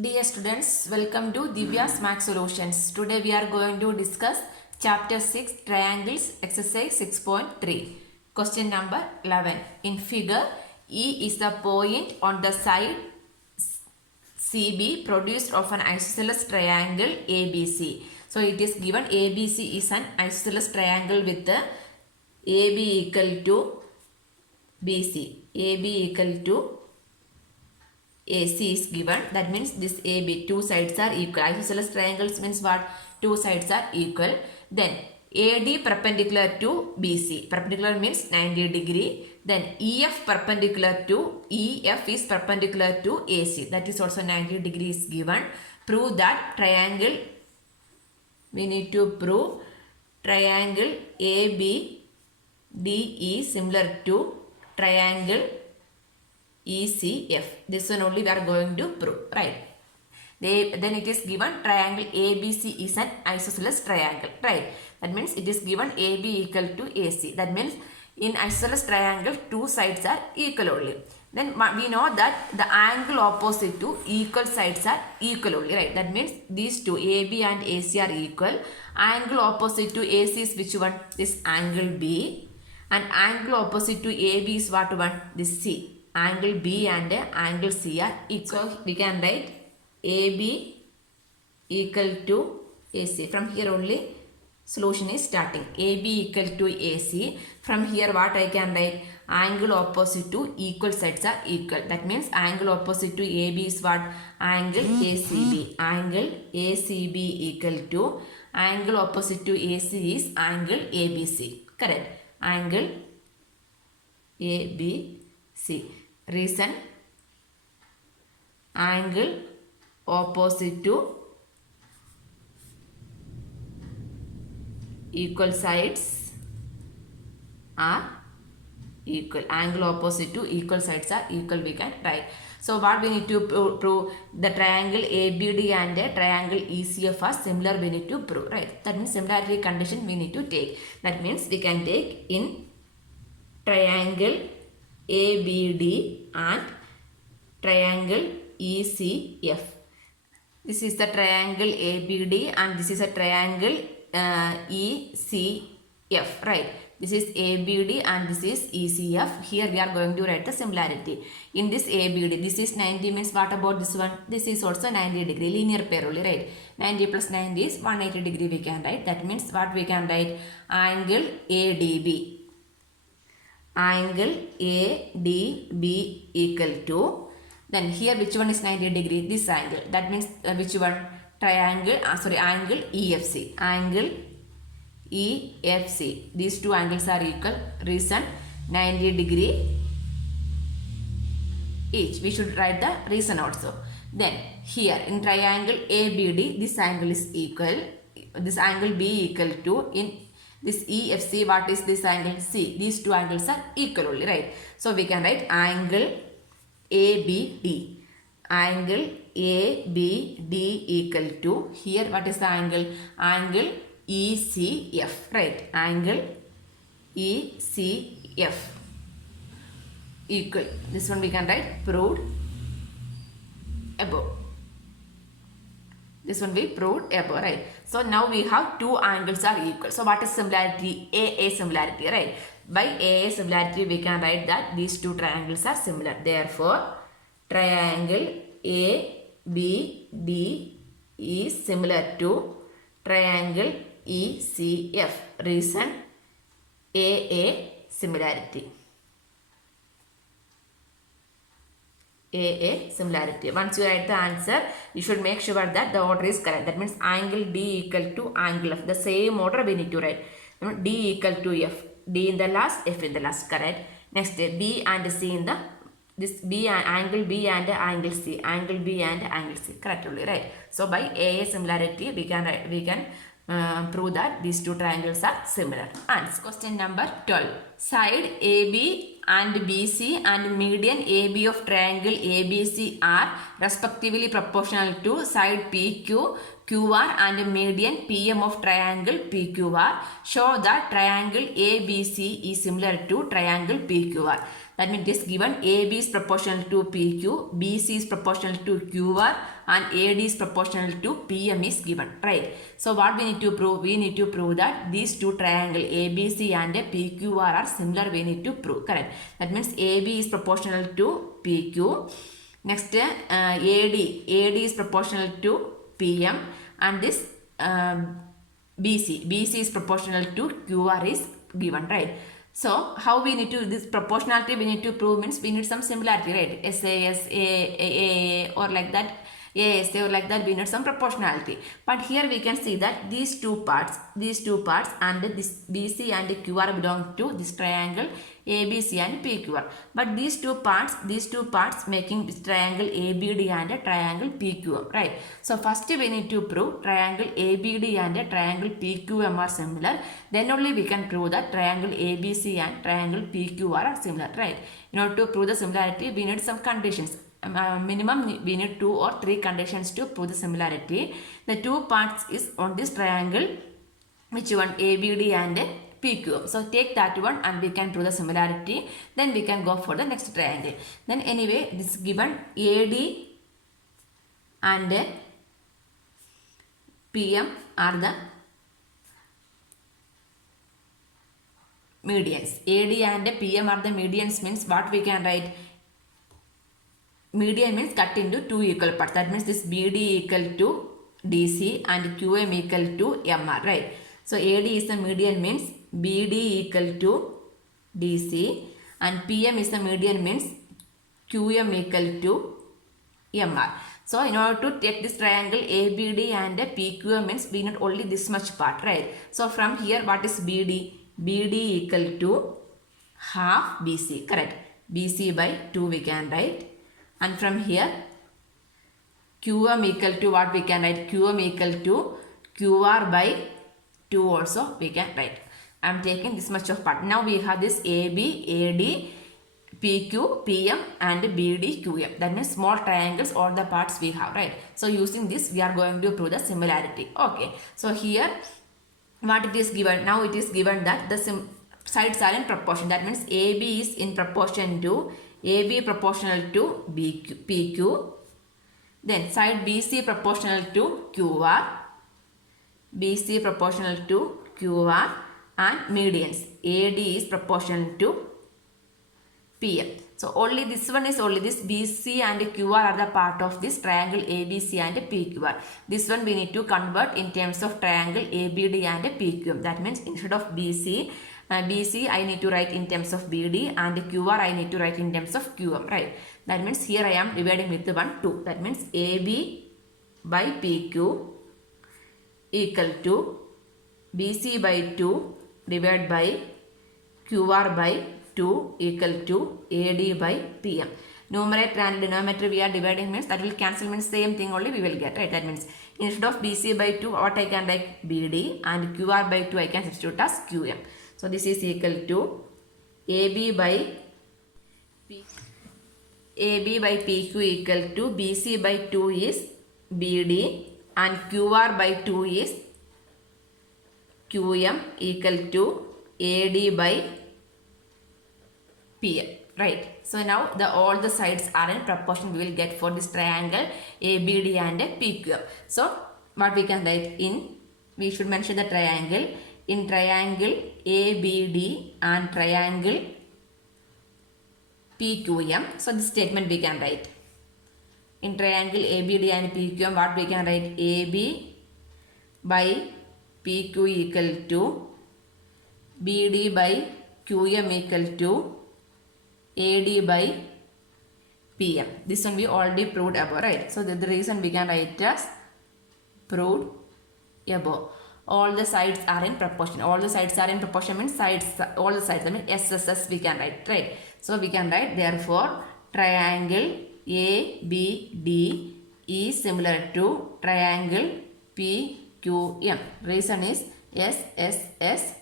Dear students, welcome to Divya's Math Solutions. Today we are going to discuss Chapter 6 Triangles Exercise 6.3. Question number 11. In figure, E is the point on the side CB produced of an isosceles triangle ABC. So it is given ABC is an isosceles triangle with the AB equal to BC. AB equal to AC is given. That means this AB, two sides are equal. Isosceles triangles means what? Two sides are equal. Then AD perpendicular to BC. Perpendicular means 90 degree. Then EF perpendicular to EF is perpendicular to AC. That is also 90 degree is given. Prove that triangle. We need to prove triangle ABD is similar to triangle ECF. This one only we are going to prove, right? Then it is given triangle ABC is an isosceles triangle, right? That means it is given AB equal to AC. That means in isosceles triangle, two sides are equal only. Then we know that the angle opposite to equal sides are equal only, right? That means these two, AB and AC are equal. Angle opposite to AC is which one? This angle B. And angle opposite to AB is what one? This C. Angle B and angle C are equal. So we can write AB equal to AC. From here only solution is starting. AB equal to AC. From here what I can write? Angle opposite to equal sides are equal. That means angle opposite to AB is what? Angle ACB. Angle ACB equal to angle opposite to AC is angle ABC. Correct. Angle ABC. Reason, angle opposite to equal sides are equal. Angle opposite to equal sides are equal, we can write. So what we need to prove? The triangle ABD and the triangle ECF are similar, we need to prove, right? That means similarity condition we need to take. That means we can take in triangle ABD and triangle ECF. This is the triangle ABD and this is a triangle ECF, right? This is ABD and this is ECF. Here we are going to write the similarity. In this ABD, this is 90 means what about this one? This is also 90 degree, linear pair only, right? 90 plus 90 is 180 degree we can write. That means what we can write? Angle ADB. Angle ADB equal to, then here which one is 90 degree? This angle. That means which one? Triangle, angle EFC. Angle EFC. These two angles are equal. Reason 90 degree each. We should write the reason also. Then here in triangle ABD, this angle is equal. This angle B equal to, in this EFC, what is this angle? C. These two angles are equal only, right? So we can write angle ABD. Angle ABD equal to, here what is the angle? Angle ECF, right? Angle ECF equal. This one we can write proved above. This one we proved above, right? So now we have two angles are equal. So what is similarity? AA similarity, right? By AA similarity we can write that these two triangles are similar. Therefore, triangle ABD is similar to triangle ECF. Reason, AA similarity. AA similarity. Once you write the answer, you should make sure that the order is correct. That means angle D equal to angle F. The same order we need to write. D equal to F. D in the last, F in the last. Correct. Next, B and C in the, this B and angle B and angle C. Angle B and angle C. Correctly, right? So by AA similarity, we can prove that these two triangles are similar. Answer. Question number 12. Side AB and BC and median AB of triangle ABC are respectively proportional to side PQ, QR and median PM of triangle PQR. Show that triangle ABC is similar to triangle PQR. That means it is given AB is proportional to PQ, BC is proportional to QR, and AD is proportional to PM is given, right? So what we need to prove? We need to prove that these two triangles ABC and PQR are similar. We need to prove, correct? That means AB is proportional to PQ. Next, AD is proportional to PM, and this BC is proportional to QR is given, right? So how we need to, this proportionality we need to prove means we need some similarity, right? SAS, A, or like that, ASA, or like that, we need some proportionality. But here we can see that these two parts and this BC and QR belong to this triangle ABC and PQR. But these two parts making this triangle ABD and a triangle PQM, right? So first we need to prove triangle ABD and a triangle PQM are similar. Then only we can prove that triangle ABC and triangle PQR are similar, right? In order to prove the similarity, we need some conditions. Minimum we need 2 or 3 conditions to prove the similarity. The two parts is on this triangle, which one? ABD and PQ. So take that one and we can prove the similarity. Then we can go for the next triangle. Then anyway, this given AD and PM are the medians. AD and PM are the medians means what we can write? Median means cut into two equal parts. That means this BD equal to DC and QM equal to MR, right? So AD is the median means BD equal to DC, and PM is the median means QM equal to MR. So in order to take this triangle ABD and PQM means we need only this much part, right? So from here, what is BD? BD equal to half BC, correct? BC by 2 we can write. And from here, QM equal to what we can write? QM equal to QR by 2 also we can write. I am taking this much of part. Now we have this AB, AD, PQ, PM and BD, QM. That means small triangles, all the parts we have, right? So using this, we are going to prove the similarity. Okay. So here, what it is given? Now it is given that the sides are in proportion. That means AB is in proportion to AB proportional to PQ. Then side BC proportional to QR. BC proportional to QR. And medians. AD is proportional to PM. So only this one is only this BC and QR are the part of this triangle ABC and PQR. This one we need to convert in terms of triangle ABD and PQM. That means instead of BC I need to write in terms of BD, and QR I need to write in terms of QM, right? That means here I am dividing with 1, 2. That means AB by PQ equal to BC by 2 divided by QR by 2 equal to AD by PM. Numerator and denominator we are dividing means that will cancel, means same thing only we will get, right? That means instead of BC by 2 what I can write? BD, and QR by 2 I can substitute as QM. So this is equal to AB by PQ equal to BC by 2 is BD, and QR by 2 is QM equal to AD by PM, right? So now all the sides are in proportion we will get for this triangle ABD and PQM. So what we can write in, we should mention the triangle. In triangle ABD and triangle PQM, so this statement we can write. In triangle ABD and PQM, what we can write? AB by PQ equal to BD by QM equal to AD by PM. This one we already proved above, right? So the reason we can write as proved above. All the sides are in proportion. All the sides are in proportion means sides, all the sides, I mean SSS we can write, right? So we can write therefore triangle ABD is similar to triangle PQM. Reason is SSS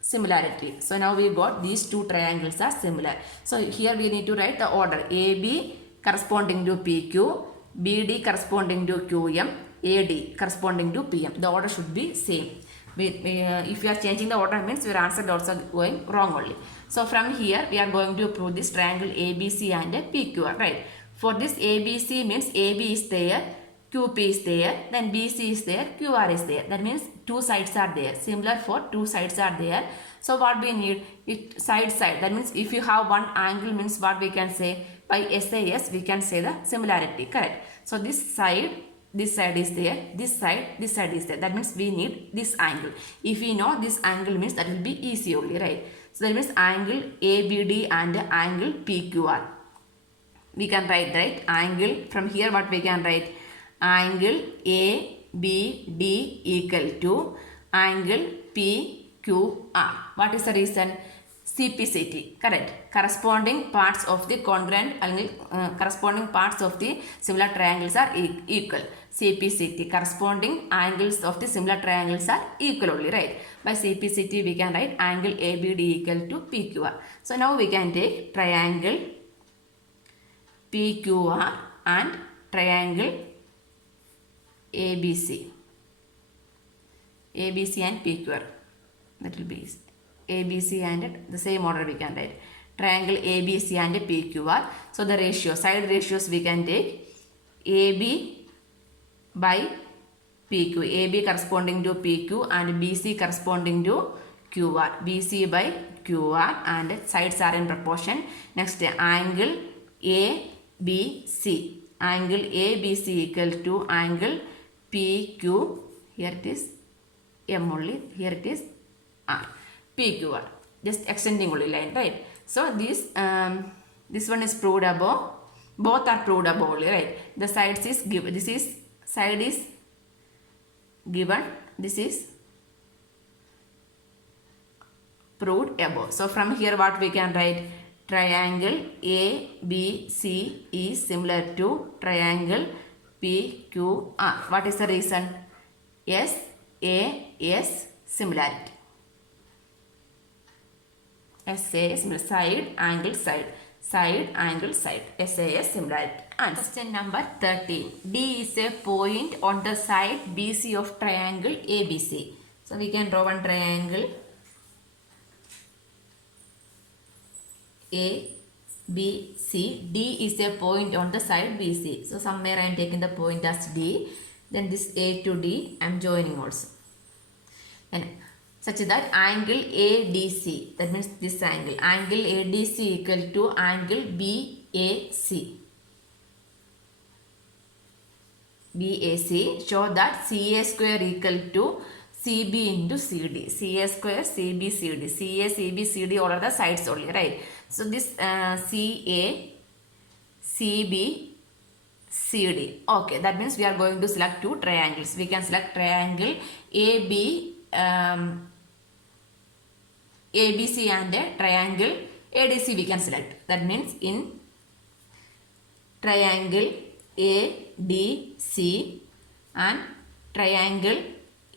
similarity. So now we got these two triangles are similar. So here we need to write the order. AB corresponding to PQ, BD corresponding to QM, AD corresponding to PM. The order should be same. If you are changing the order means your answer also going wrong only. So from here we are going to prove this triangle ABC and PQR, right? For this ABC means AB is there, QP is there, then BC is there, QR is there. That means two sides are there. Similar for two sides are there. So what we need? It side. That means if you have one angle means what we can say? By SAS we can say the similarity, correct? So this side is there, this side is there. That means we need this angle. If we know this angle means that will be easy only, right? So that means angle ABD and angle PQR. We can write, right? Angle, from here what we can write? Angle ABD equal to angle PQR. What is the reason? CPCT, correct? Corresponding parts of the congruent corresponding parts of the similar triangles are equal. CPCT, corresponding angles of the similar triangles are equal only, right? By CPCT we can write angle ABD equal to PQR. So now we can take triangle PQR and triangle ABC. ABC and PQR. That will be ABC and the same order we can write. Triangle ABC and PQR. So the ratio, side ratios we can take AB by PQ. AB corresponding to PQ and BC corresponding to QR. BC by QR and sides are in proportion. Next angle ABC. Angle ABC equal to angle PQ. Here it is M only. Here it is R. PQR. Just extending only line, right? So this one is proved above. Both are proved above only, right? The sides is given. This is side is given. This is proved above. So from here what we can write? Triangle ABC is similar to triangle PQR. What is the reason? SAS similarity. SAS side, angle, side. Side, angle, side. SAS similarity. And question number 13. D is a point on the side BC of triangle ABC. So we can draw one triangle ABC. D is a point on the side BC. So somewhere I am taking the point as D. Then this A to D I am joining also. And such that angle ADC, that means this angle. Angle ADC equal to angle BAC. BAC show that CA square equal to CB into CD. CA square CB CD. CA CB CD all are the sides only, right? So this CA CB CD. Okay, that means we are going to select two triangles. We can select triangle ABC and a triangle ADC we can select. That means in triangle ADC and triangle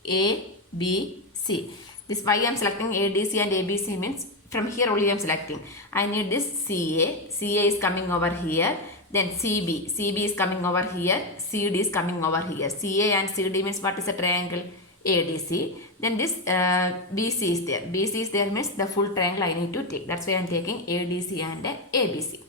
ABC. This why I am selecting ADC and ABC means from here only I am selecting. I need this CA. CA is coming over here. Then CB. CB is coming over here. CD is coming over here. CA and CD means what is a triangle? ADC. Then this BC is there. BC is there means the full triangle I need to take. That's why I am taking ADC and ABC.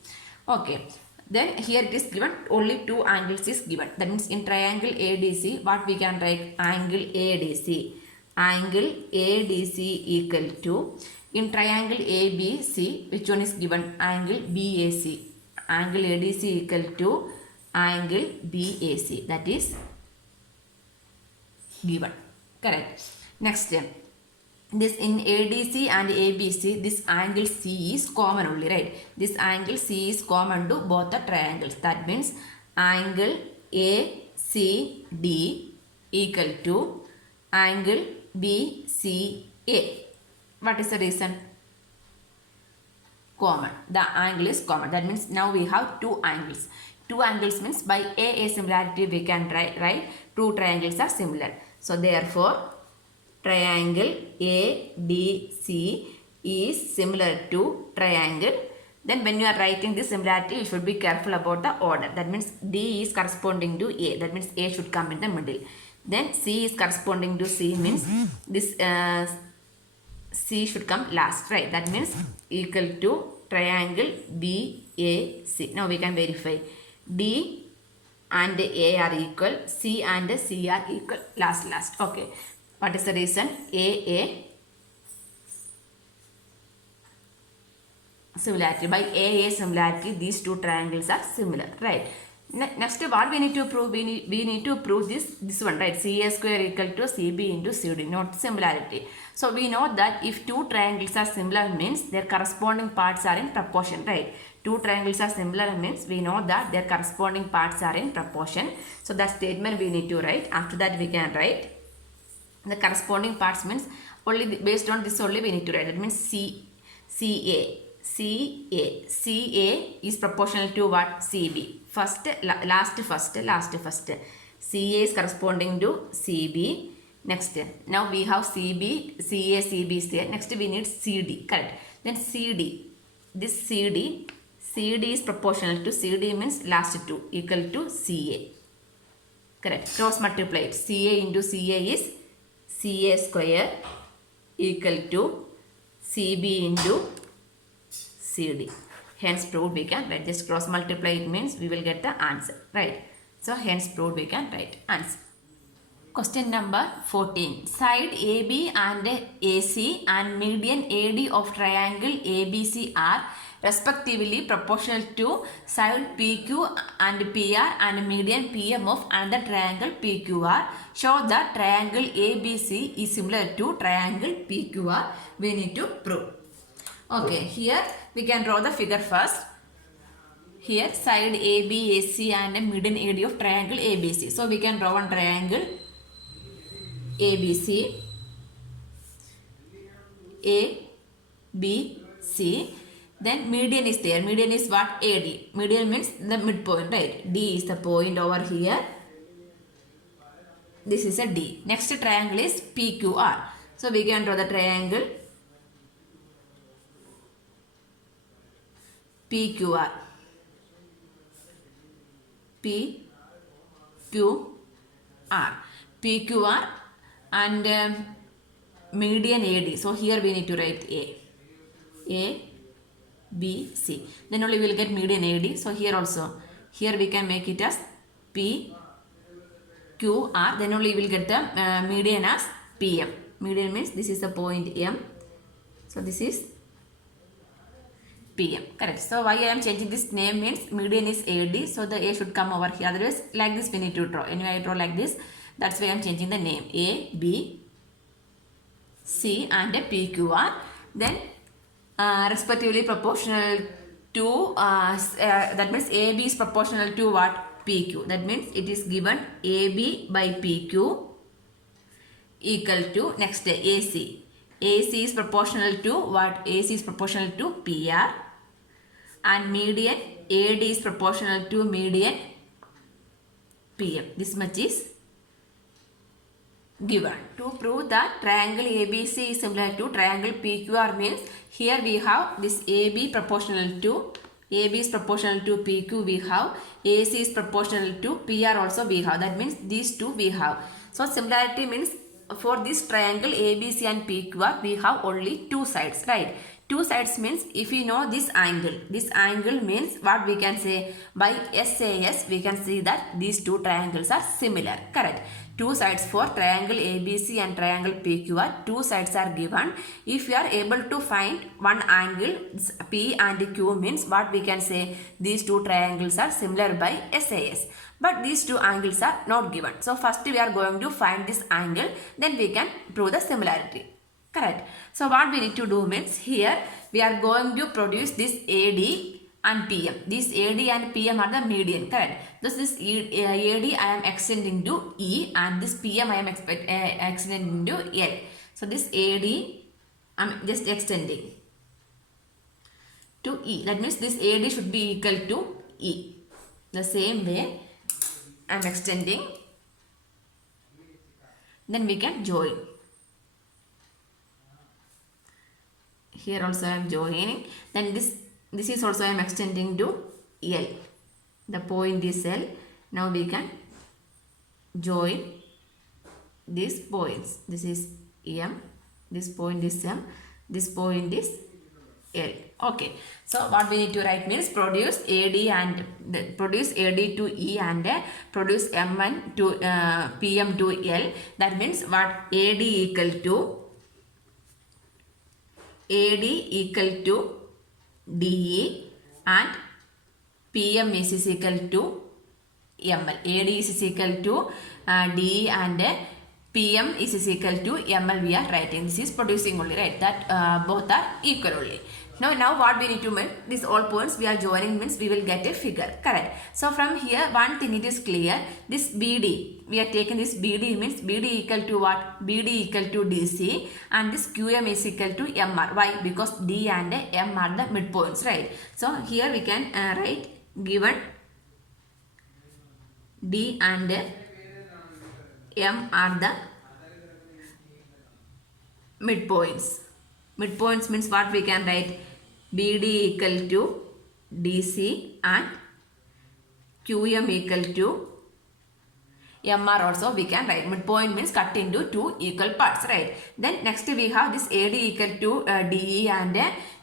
Okay. Then here it is given only two angles is given. That means in triangle ADC what we can write? Angle ADC. Angle ADC equal to, in triangle ABC which one is given? Angle BAC. Angle ADC equal to angle BAC. That is given. Correct. Next, this in ADC and ABC, this angle C is common only, right? This angle C is common to both the triangles. That means angle ACD equal to angle BCA. What is the reason? Common. The angle is common. That means now we have two angles. Two angles means by A similarity we can write two triangles are similar. So therefore triangle ADC is similar to triangle. Then when you are writing this similarity, you should be careful about the order. That means D is corresponding to A. That means A should come in the middle. Then C is corresponding to C means this C should come last, right? That means equal to triangle BAC. Now we can verify. D and A are equal, C and C are equal, last. Okay. What is the reason? AA similarity. By AA similarity, these two triangles are similar, right? Next, what we need to prove? We need to prove this one, right? CA square equal to CB into CD, not similarity. So we know that if two triangles are similar means their corresponding parts are in proportion, right? Two triangles are similar means we know that their corresponding parts are in proportion. So that statement we need to write. After that we can write the corresponding parts means only based on this only we need to write. That means CA is proportional to what? CB. Last first. CA is corresponding to CB. Next, now we have CB, CA, CB is there. Next we need CD, correct. Then CD, this CD is proportional to CD means last two equal to CA. Correct. Cross multiply it. CA into CA is CA square equal to CB into CD. Hence proved we can write. Just cross multiply it means we will get the answer, right? So hence proved we can write answer. Question number 14. Side AB and AC and median AD of triangle ABC are respectively proportional to side PQ and PR and median PM of another triangle PQR. Show that triangle ABC is similar to triangle PQR. We need to prove. Okay, here we can draw the figure first. Here side AB, AC and median AD of triangle ABC. So we can draw one triangle ABC, ABC. Then median is there. Median is what? AD. Median means the midpoint, right? D is the point over here. This is a D. Next triangle is PQR. So we can draw the triangle PQR. PQR and median AD. So here we need to write A, B, C. Then only we will get median AD. So here also, here we can make it as P, Q, R. Then only we will get the median as PM. Median means this is the point M. So this is PM. Correct. So why I am changing this name means median is AD. So the A should come over here. Otherwise like this we need to draw. Anyway I draw like this. That's why I am changing the name. A, B, C and PQR. Then respectively proportional to that means AB is proportional to what? PQ. That means it is given AB by PQ equal to next AC. AC is proportional to what? AC is proportional to PR and median AD is proportional to median PM. This much is given. To prove that triangle ABC is similar to triangle PQR means here we have this AB proportional to PQ we have, AC is proportional to PR also we have. That means these two we have. So similarity means for this triangle ABC and PQR we have only two sides, right? Two sides means if you know this angle means what we can say? By SAS we can see that these two triangles are similar, correct? Two sides for triangle ABC and triangle PQR, two sides are given. If you are able to find one angle P and Q means what we can say? These two triangles are similar by SAS. But these two angles are not given. So first we are going to find this angle, then we can prove the similarity. Correct. So what we need to do means here we are going to produce this AD and PM. This AD and PM are the median, correct? This AD I am extending to E and this PM I am extending to L. So this AD I am just extending to E. That means this AD should be equal to E. The same way I am extending. Then we can join. Here also I am joining. Then this is also I am extending to L. The point is L. Now we can join these points. This is M, this point is M, this point is L. Okay, so what we need to write means produce AD and produce AD to E and produce MN to PM to L. That means what? AD equal to DE and PM is equal to ML. AD is equal to DE and PM is equal to ML we are writing. This is producing only, right? That both are equal only. Now what we need to make, these all points we are joining means we will get a figure, correct? So from here one thing it is clear, this BD, we are taking this BD means BD equal to what? BD equal to DC and this QM is equal to MR. Why? Because D and M are the midpoints, right? So here we can write given D and M are the midpoints. Midpoints means what we can write? BD equal to DC and QM equal to MR also we can write. Midpoint means cut into two equal parts, right? Then next we have this AD equal to DE and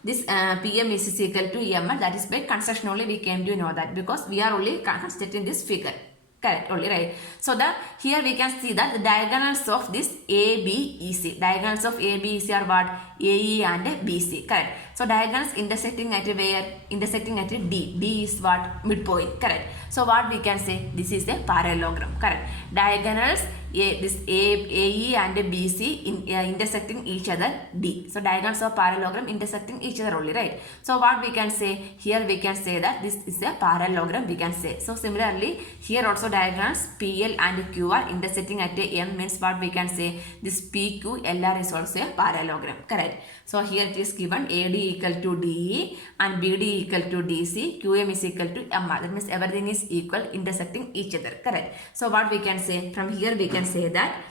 this PM is equal to MR. That is by construction only we came to know that because we are only constructing this figure. Correct only, right? So here we can see that the diagonals of this ABC. Diagonals of ABC are what? AE and BC. Correct. So diagonals intersecting at where? Intersecting at D. D is what? Midpoint. Correct. So what we can say? This is a parallelogram. Correct. Diagonals AE and BC intersecting each other D. So diagonals of parallelogram intersecting each other only, right? So what we can say? Here we can say that this is a parallelogram we can say. So similarly here also diagonals PL and Q are intersecting at a M means what we can say? This PQLR is also a parallelogram. Correct. So here it is given AD equal to DE and BD equal to DC, QM is equal to MR. That means everything is equal intersecting each other. Correct. So what we can say? From here we can say that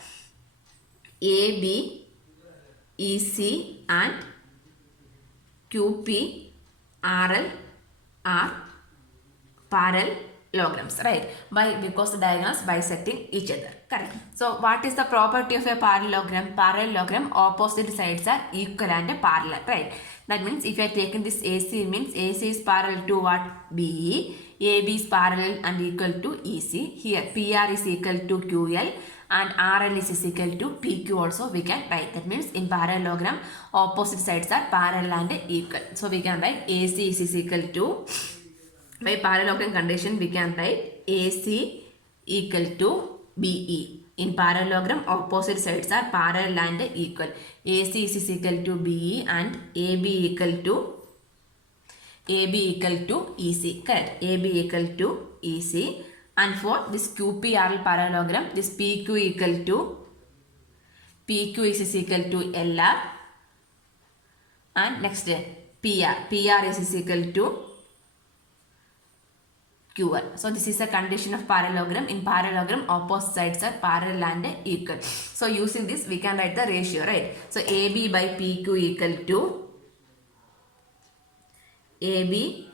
AB, EC and QP, RL are parallelograms, right? Why? Because the diagonals bisecting each other. Correct. So what is the property of a parallelogram? Parallelogram, opposite sides are equal and parallel, right? That means if you are taking this AC means AC is parallel to what? BE, AB is parallel and equal to EC. Here PR is equal to QL and RL is equal to PQ also we can write. That means in parallelogram opposite sides are parallel and equal. So we can write AC is equal to, by parallelogram condition we can write AC equal to BE. In parallelogram opposite sides are parallel and equal. AC is equal to BE and AB equal to EC. Correct. AB equal to EC. And for this QPRL parallelogram, this PQ equal to PQ is equal to LR and next PR is equal to QR. So this is a condition of parallelogram. In parallelogram opposite sides are parallel and equal. So using this we can write the ratio, right? So AB by PQ equal to AB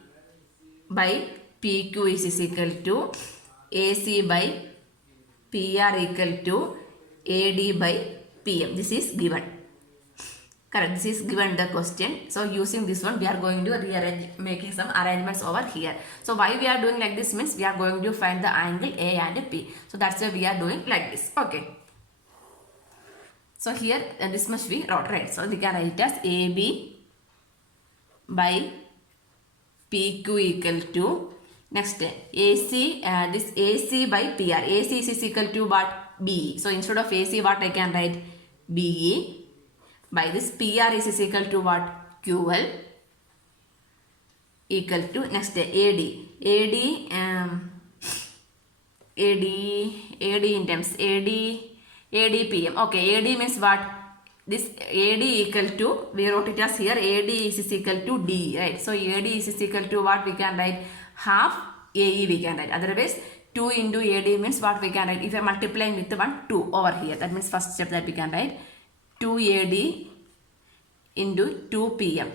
by PQ is equal to AC by PR equal to AD by PM. This is given. Correct. This is given the question. So using this one we are going to rearrange, making some arrangements over here. So why we are doing like this means we are going to find the angle A and P. So that's why we are doing like this. Okay. So here this much we wrote, right? So we can write it as AB by PQ equal to next AC, this AC by PR. AC is equal to what? BE. So instead of AC what I can write? BE by this PR is equal to what? QL equal to next AD. AD in terms AD PM. Okay, AD means what? This AD equal to, we wrote it as here AD is equal to D, right? So AD is equal to what we can write? Half AE we can write. Otherwise 2 into AD means what we can write? If I am multiplying with 1, 2 over here. That means first step that we can write 2 AD into 2 PM.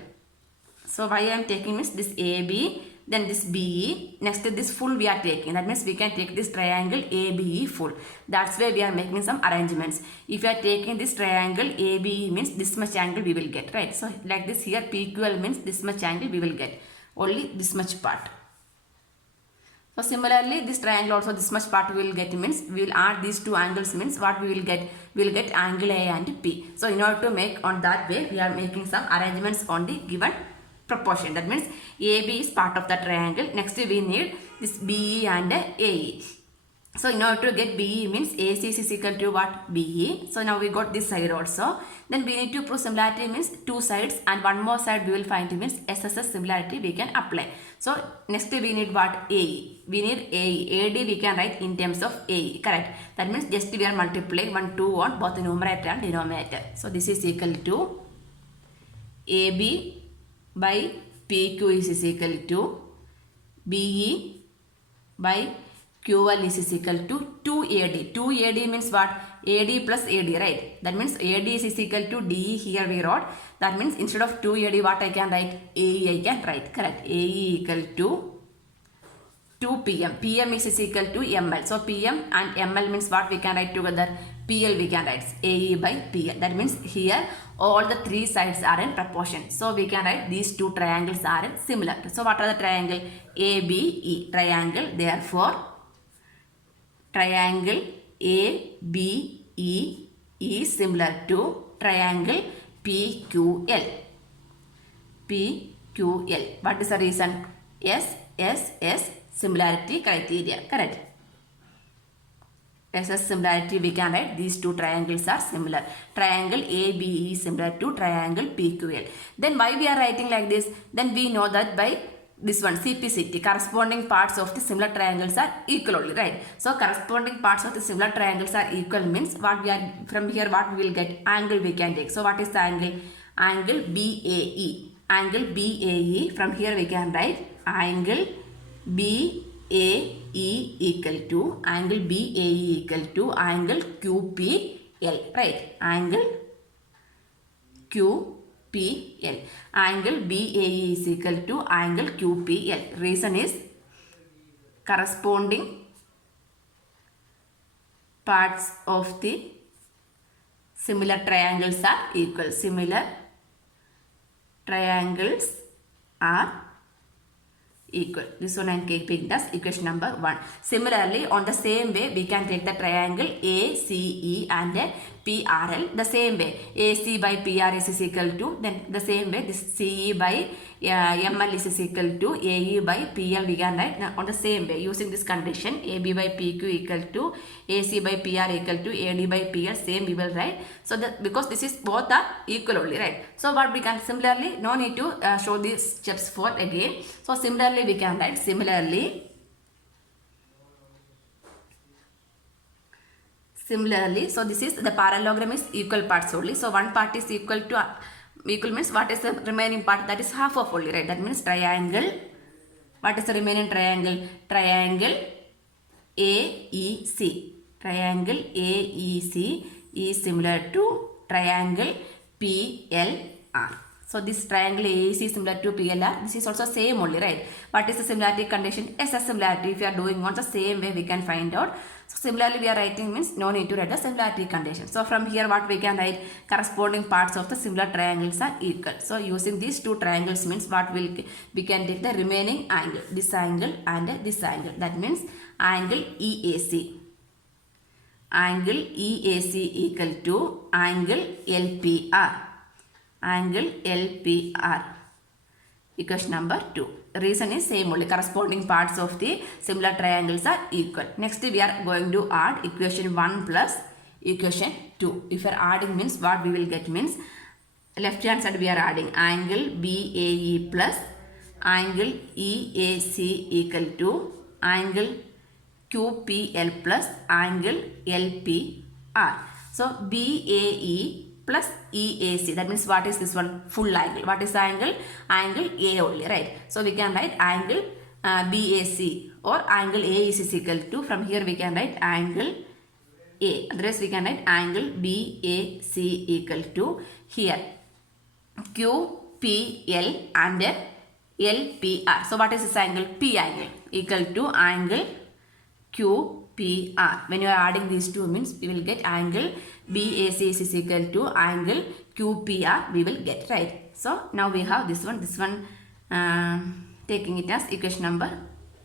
So why I am taking means this AB then this BE, next to this full we are taking. That means we can take this triangle ABE full. That's why we are making some arrangements. If you are taking this triangle ABE means this much angle we will get, right? So like this here PQL means this much angle we will get. Only this much part. So similarly this triangle also this much part we will get means we will add these two angles means what we will get? We will get angle A and P. So in order to make on that way we are making some arrangements on the given proportion. That means AB is part of the triangle. Next we need this BE and AE. So in order to get BE means AC is equal to what? BE. So now we got this side also. Then we need to prove similarity means two sides and one more side we will find means SSS similarity we can apply. So next we need what? AE. We need AE. AD we can write in terms of AE. Correct. That means just we are multiplying 1, 2 on both the numerator and denominator. So this is equal to AB by PQ is equal to BE by QL is equal to 2AD. 2AD means what? AD plus AD, right? That means AD is equal to DE here we wrote. That means instead of 2AD what I can write? AE I can write. Correct. AE equal to 2 PM. PM is equal to ML. So PM and ML means what we can write together? PL we can write AE by PL. That means here all the three sides are in proportion. So we can write these two triangles are similar. So what are the triangle? ABE triangle. Therefore triangle ABE is similar to triangle PQL. PQL. What is the reason? SSS similarity criteria. Correct. SS similarity we can write these two triangles are similar. Triangle ABE is similar to triangle PQL. Then why we are writing like this? Then we know that by this one CPCT, corresponding parts of the similar triangles are equal only, right? So corresponding parts of the similar triangles are equal means what we are from here what we will get? Angle we can take. So what is the angle? Angle BAE. Angle BAE. From here we can write angle BAE equal to angle BAE equal to angle QPL, right? Angle QPL. Angle BAE is equal to angle QPL. Reason is corresponding parts of the similar triangles are equal. Similar triangles are equal. This one I am keeping as equation number 1. Similarly, on the same way, we can take the triangle ACE and PRL. The same way, AC by PR is equal to, then the same way, this CE by ML is equal to AE by PL. We can write on the same way using this condition. AB by PQ equal to AC by PR equal to AD by PL. Same we will write. So that because this is both are equal only, right? So what we can similarly, no need to show these steps for again. So similarly we can write similarly, so this is the parallelogram is equal parts only. So one part is equal to equal means what is the remaining part? That is half of only, right? That means triangle. What is the remaining triangle? Triangle AEC. Triangle AEC is similar to triangle PLR. So this triangle AEC is similar to PLR. This is also same only, right? What is the similarity condition? SS similarity. If you are doing on the same way, we can find out. So similarly, we are writing means no need to write the similarity condition. So from here, what we can write? Corresponding parts of the similar triangles are equal. So using these two triangles means what we can take the remaining angle. This angle and this angle. That means angle EAC. Angle EAC equal to angle LPR. Angle LPR. Equation number 2. Reason is same only. Corresponding parts of the similar triangles are equal. Next we are going to add equation 1 plus equation 2. If you are adding means what we will get means left hand side we are adding angle BAE plus angle EAC equal to angle QPL plus angle LPR. So BAE plus EAC. That means what is this one? Full angle. What is the angle? Angle A only, right? So we can write angle BAC or angle A is equal to, from here we can write angle A. Otherwise we can write angle BAC equal to here QPL and LPR. So what is this angle? P angle equal to angle QPR. When you are adding these two means we will get angle BAC is equal to angle QPR we will get, right. So now we have this one taking it as equation number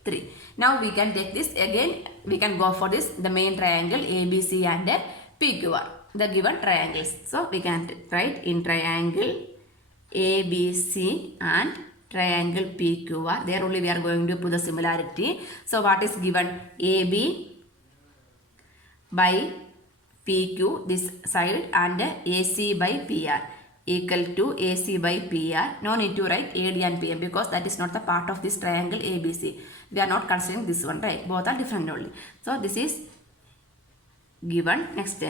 3. Now we can take this again, we can go for this the main triangle ABC and PQR, the given triangles. So we can write in triangle ABC and triangle PQR. There only we are going to put the similarity. So what is given? AB by PQ this side and AC by PR equal to AC by PR. No need to write AD and PM because that is not the part of this triangle ABC. We are not considering this one, right? Both are different only. So this is given. Next,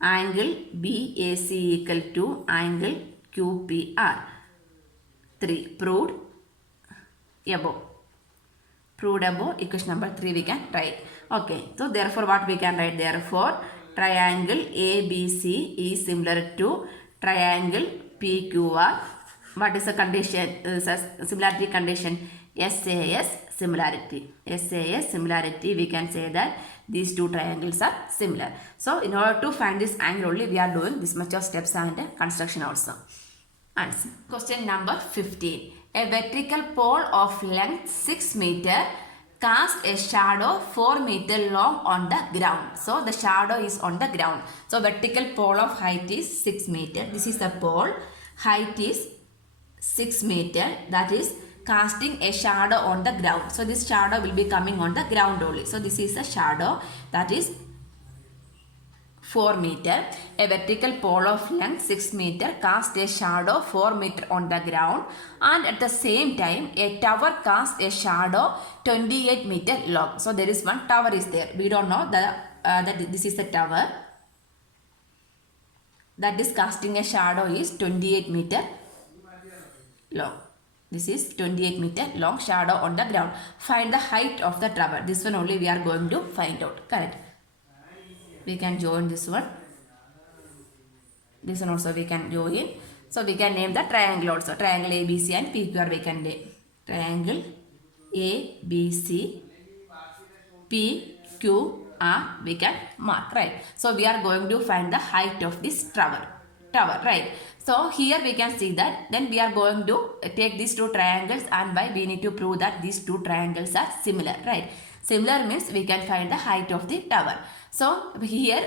angle BAC equal to angle QPR. 3 proved above equation number 3 we can write. Okay, so therefore what we can write? Therefore triangle ABC is similar to triangle PQR. What is the condition? Similarity condition? SAS similarity. SAS similarity, we can say that these two triangles are similar. So in order to find this angle only we are doing this much of steps and construction also. Answer. Question number 15. A vertical pole of length 6 meter cast a shadow 4 meter long on the ground. So the shadow is on the ground. So vertical pole of height is 6 meter. This is the pole. Height is 6 meter. That is casting a shadow on the ground. So this shadow will be coming on the ground only. So this is a shadow that is 4 meter. A vertical pole of length 6 meter cast a shadow 4 meter on the ground, and at the same time a tower cast a shadow 28 meter long. So there is one tower is there. We don't know that this is the tower that is casting a shadow is 28 meter long. This is 28 meter long shadow on the ground. Find the height of the tower. This one only we are going to find out. Correct. We can join this one. This one also we can join. So we can name the triangle also. Triangle ABC and PQR we can name. Triangle ABC, PQR we can mark, right. So we are going to find the height of this tower, right. So here we can see that then we are going to take these two triangles, and by we need to prove that these two triangles are similar, right. Similar means we can find the height of the tower. So here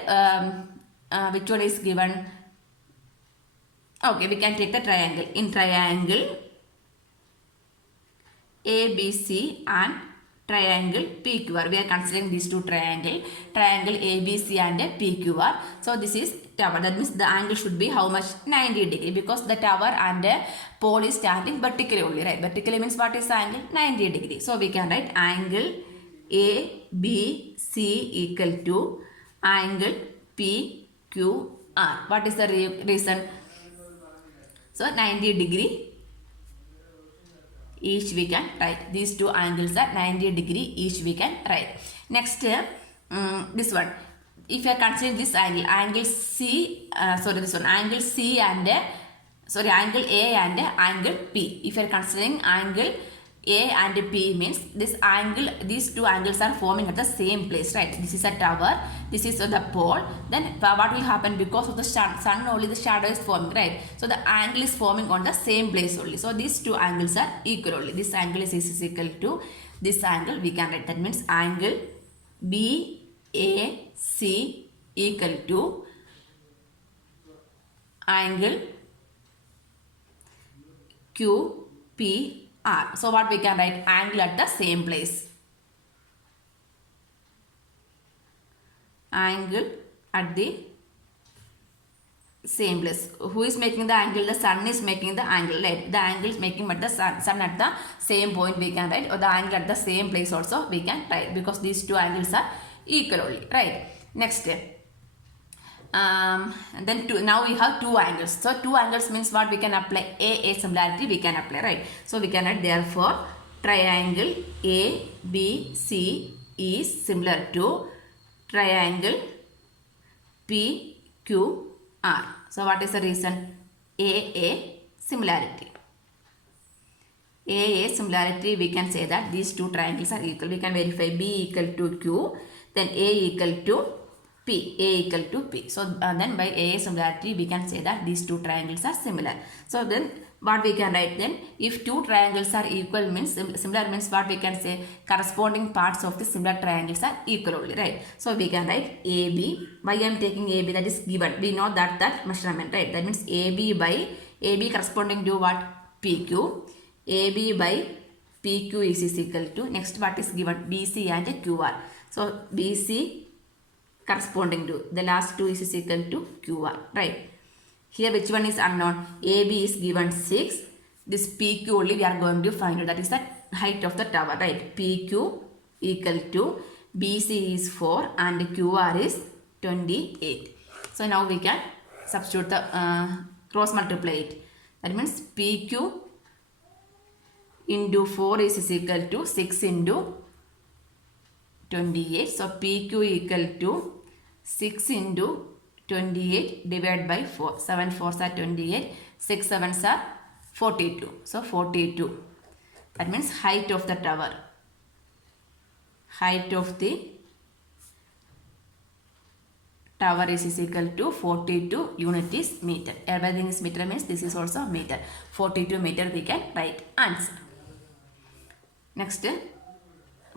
which one is given? Okay, we can take the triangle. In triangle ABC and triangle PQR, we are considering these two triangle ABC and PQR. So this is tower. That means the angle should be how much? 90 degree, because the tower and pole is standing vertically only, right. Vertically means what is the angle? 90 degree. So we can write angle ABC equal to angle PQR. What is the reason? So 90 degree each we can write. These two angles are 90 degree each we can write. Next, this one. If you are considering this angle C, angle C and angle A and angle P. If you are considering angle A and P means this angle, these two angles are forming at the same place, right. This is a tower, this is the pole. Then what will happen? Because of the sun only the shadow is forming, right. So the angle is forming on the same place only. So these two angles are equal only. This angle is equal to this angle we can write. That means angle BAC equal to angle QP. So what we can write? Angle at the same place. Angle at the same place. Who is making the angle? The sun is making the angle, right? The angle is making but the sun at the same point we can write, or the angle at the same place also we can write, because these two angles are equal only, right? Next. Now we have two angles. So two angles means what we can apply? A similarity we can apply, right. So we can write therefore triangle ABC is similar to triangle PQR. So what is the reason? A similarity. AA similarity, we can say that these two triangles are equal. We can verify B equal to Q, then A equal to P, A equal to P. So then by AA similarity, we can say that these two triangles are similar. So then what we can write then? If two triangles are equal means, similar means what we can say? Corresponding parts of the similar triangles are equal only, right? So we can write AB. Why I am taking AB? That is given. We know that measurement, right? That means AB corresponding to what? PQ. AB by PQ is equal to, next what is given? BC and QR. So BC corresponding to, the last two is equal to QR, right? Here which one is unknown? AB is given 6. This PQ only we are going to find out. That is the height of the tower, right? PQ equal to BC is 4 and QR is 28. So now we can substitute the cross multiply it. That means PQ into 4 is equal to 6 into 28. So PQ equal to 6 into 28 divided by 4. 7 4s are 28. 6 7s are 42. So 42. That means height of the tower. Height of the tower is equal to 42 unit is meter. Everything is meter means this is also meter. 42 meter we can write answer. Next,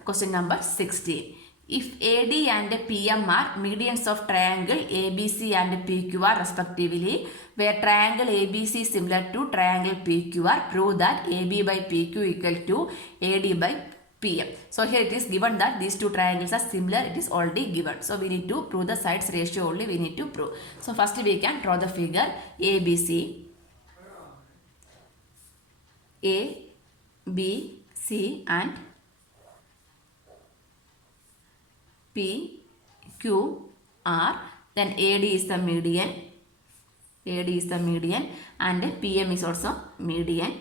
question number 16. If AD and PM are medians of triangle ABC and PQR respectively, where triangle ABC is similar to triangle PQR, prove that AB by PQ equal to AD by PM. So here it is given that these two triangles are similar. It is already given. So we need to prove the sides ratio only. We need to prove. So first we can draw the figure ABC. A, B, C and P, Q, R. Then AD is the median. AD is the median and PM is also median.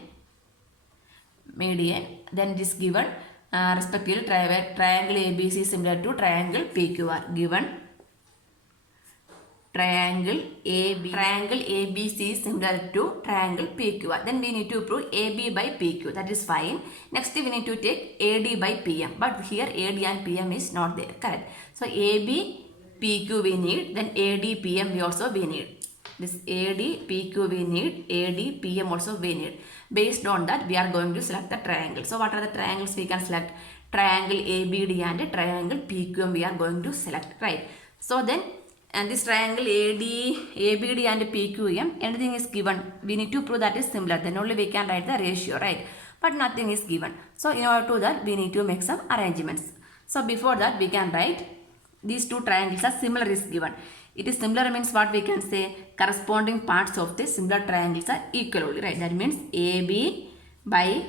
Then it is given respectively triangle ABC is similar to triangle PQR. Given triangle ABC is similar to triangle PQR. Then we need to prove AB by PQ. That is fine. Next we need to take AD by PM. But here AD and PM is not there. Correct. So AB, PQ we need. Then AD, PM we need. This AD, PQ we need. AD, PM also we need. Based on that we are going to select the triangle. So what are the triangles we can select? Triangle ABD and triangle PQM we are going to select. Right. So then and this triangle ABD and PQM, anything is given. We need to prove that is similar. Then only we can write the ratio, right? But nothing is given. So in order to that, we need to make some arrangements. So before that, we can write these two triangles are similar is given. It is similar means what we can say? Corresponding parts of the similar triangles are equal only, right? That means AB by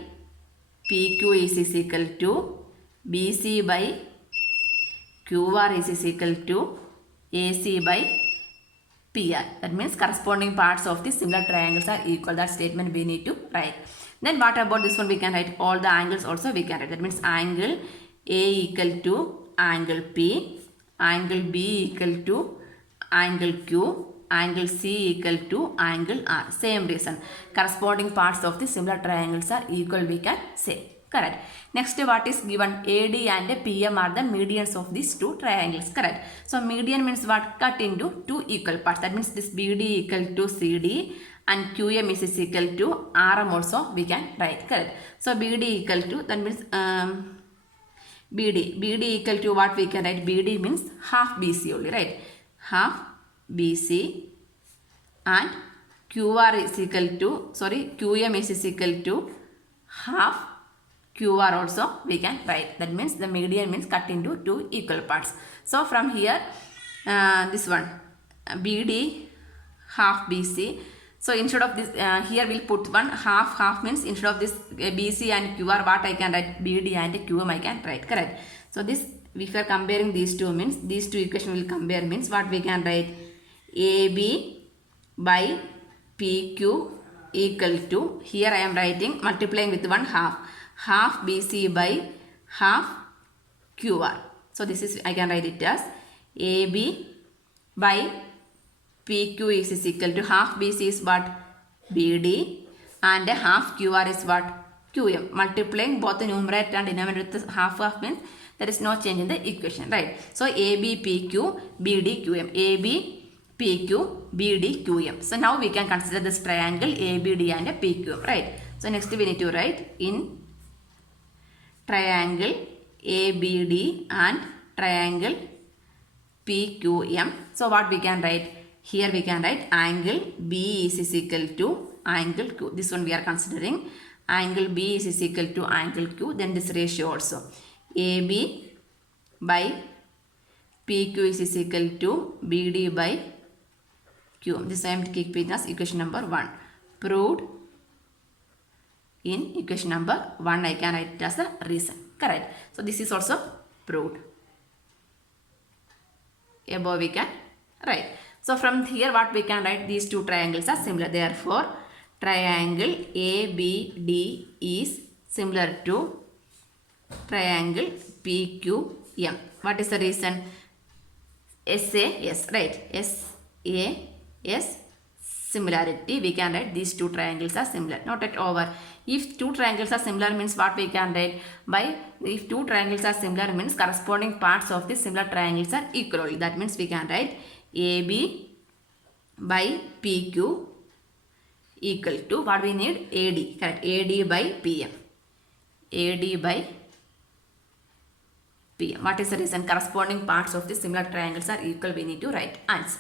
PQ is equal to BC by QR is equal to AC by PR. That means corresponding parts of the similar triangles are equal. That statement we need to write. Then what about this one? We can write all the angles also we can write. That means angle A equal to angle P, angle B equal to angle Q, angle C equal to angle R. Same reason. Corresponding parts of the similar triangles are equal we can say. Correct. Next what is given? AD and PM are the medians of these two triangles. Correct. So median means what? Cut into two equal parts. That means this BD equal to CD and QM is equal to RM also we can write. Correct. So BD equal to, that means BD equal to what we can write? BD means half BC only, right? Half BC and QR is equal to, QM is equal to half QR also we can write. That means the median means cut into two equal parts. So from here this one BD half BC. So instead of this here we'll put one half means instead of this BC and QR what I can write? BD and QM I can write. Correct. So this if we are comparing these two means these two equation will compare means what we can write? AB by PQ equal to, here I am writing multiplying with one half BC by half QR. So this is I can write it as AB by PQ is equal to half BC is what? BD and half QR is what? QM. Multiplying both the numerator and denominator with half means there is no change in the equation, right? So AB, PQ, BD, QM. AB, PQ, BD, QM. So now we can consider this triangle ABD and PQM, right? So next we need to write in triangle ABD and triangle PQM. So what we can write? Here we can write angle B is equal to angle Q. This one we are considering. Angle B is equal to angle Q. Then this ratio also. AB by PQ is equal to BD by Q. This I am keeping as equation number 1. Proved in equation number 1 I can write it as the reason. Correct. So this is also proved. Above we can write. So from here what we can write, these two triangles are similar. Therefore triangle ABD is similar to triangle PQM. What is the reason? SAS, right? SAS similarity. We can write these two triangles are similar. Not at over. If two triangles are similar means what we can write? By if two triangles are similar means corresponding parts of the similar triangles are equal. That means we can write AB by PQ equal to what we need? AD. Correct. AD by PM. AD by PM. What is the reason? Corresponding parts of the similar triangles are equal. We need to write answer.